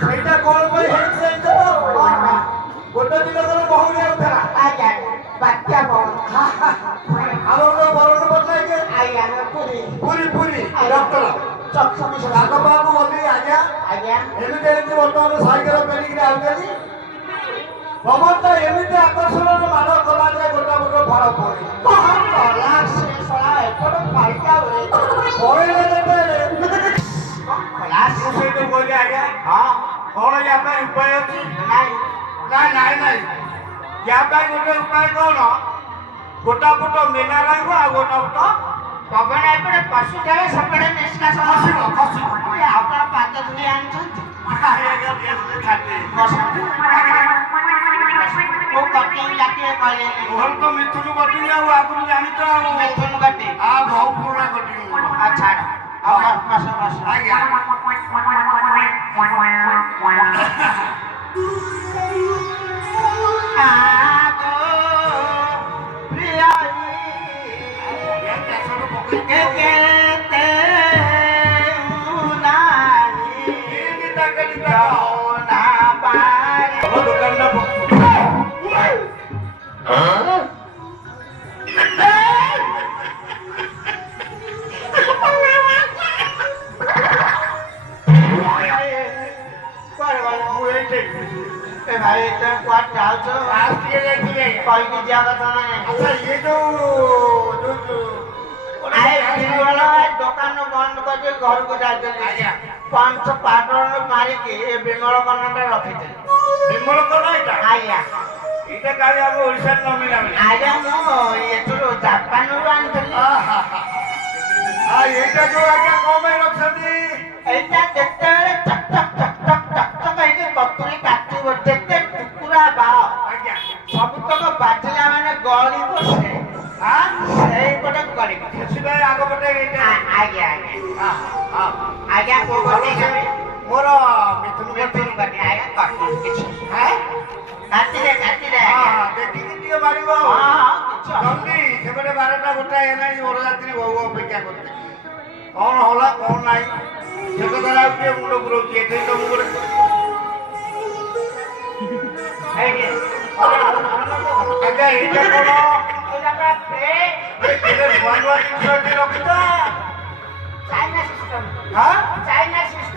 ସେଇଟା କଣ ପାଇଁ ହେଇଛି ଗୋଟେ ଦିନ ଧର ବହୁ ଯାଉଥିଲା ବାତ୍ୟା ଆମର ବରଣ ପଡିଲା ଆଜ୍ଞା ପୁରୀ ପୁରୀ ପୁରୀ ଡକ୍ଟର ତାଙ୍କ ପାଖକୁ ଗଲି ଆଜ୍ଞା ଏମିତି ଏମିତି ବର୍ତ୍ତମାନ ସାଇକେଲ ପେଲିକିରି ଆଉଛନ୍ତି ପବନଟା ଏମିତି ଆକର୍ଷଣର ମାଡ଼ କଲା ଯେ ଗୋଟା ଗୋଟା ଫଳ ପଡେ ପଳେଇଲେ ଯେତେବେଳେ ସେଇଠୁ କହିଲି ଆଜ୍ଞା କଣ ୟା ପାଇଁ ଉପାୟ ଅଛି ନାଇଁ ନାଇଁ ନାଇଁ ୟା ପାଇଁ ଗୋଟେ ଉପାୟ କଣ ଗୋଟା ଫୁଟ ମେଲା ରହିବ ଆଉ ଗୋଟା ଫୁଟ ପବନ ଏପଟେ ପଶୁଥାଏ ସେପଟେ ନିଷ୍କାସ ଖସିବ ଆପଣ ପାଦ ଧୁଇ ଆଣିଛନ୍ତି ମୁଁ କଟିଂ ଜାତୀୟ କହିଲେ ମୋର ତ ମିଥୁନ କଟିଂ ଆଉ ଆଗରୁ ଜାଣିଛ ଆଉ ମିଥୁନ କଟିଂ ବହୁତ ପୁରୁଣା କଟିଂ ଆଚ୍ଛା ଆଜ୍ଞା भाई कुआड जाऊछ कहकी जा कथा अच्छा ये जो दुकान बंद कर घर को जाते 500 पाउडर मारिकी विमल कन्ना रखी विमल कन्ना आज्ञा এটা কালি আমি ওড়িশার ন মিলা আজ্ঞা মু এটু জাপান রু আনଥିଲି এইটা जो আজ্ঞা কমে রখছନ୍ତି এইটা যেতেବେଳେ চক চক চক চক চক চক ହେଇକି କତୁରୀ କାଟିବ ଯେତେ ଟୁକୁରା ବାଳ ଆଜ୍ଞା ସବୁତକ ବାଜିଲା ମାନେ ଗଳିବ ସେଇପଟେ ଗଳିବ ସେଥିପାଇଁ ଆଗ ପଟେ ଆଜ୍ଞା ଆଜ୍ଞା ଆଜ୍ଞା କୋଉ ଗଲି ମୋର ମିଥୁନ ଗଲି ଆଜ୍ଞା କଟୁନ କିଛି କାଟିଲେ ଦେଖିକି ଟିକେ ମାରିବ ଜଲ୍ଦି ସେପଟେ 12ଟା ଗୋଟାଏ ହେଲାଣି ବରଯାତ୍ରୀ ବହୁ ଅପେକ୍ଷା କରୁଛନ୍ତି କଣ ହେଲା କଣ ନାହିଁ ସେ କଥାରେ ଆଉ କିଏ ମୁଣ୍ଡ ପୁରଉଛି ଏଠି ତ ମୁଁ ଗୋଟେ ଆଜ୍ଞା ଏଇଟା କଣ ନୂଆ ନୂଆ ଜିନିଷ ଏଠି ରଖିଛ ଚାଇନା ସିଷ୍ଟମ ହଁ ଚାଇନା ସିଷ୍ଟମ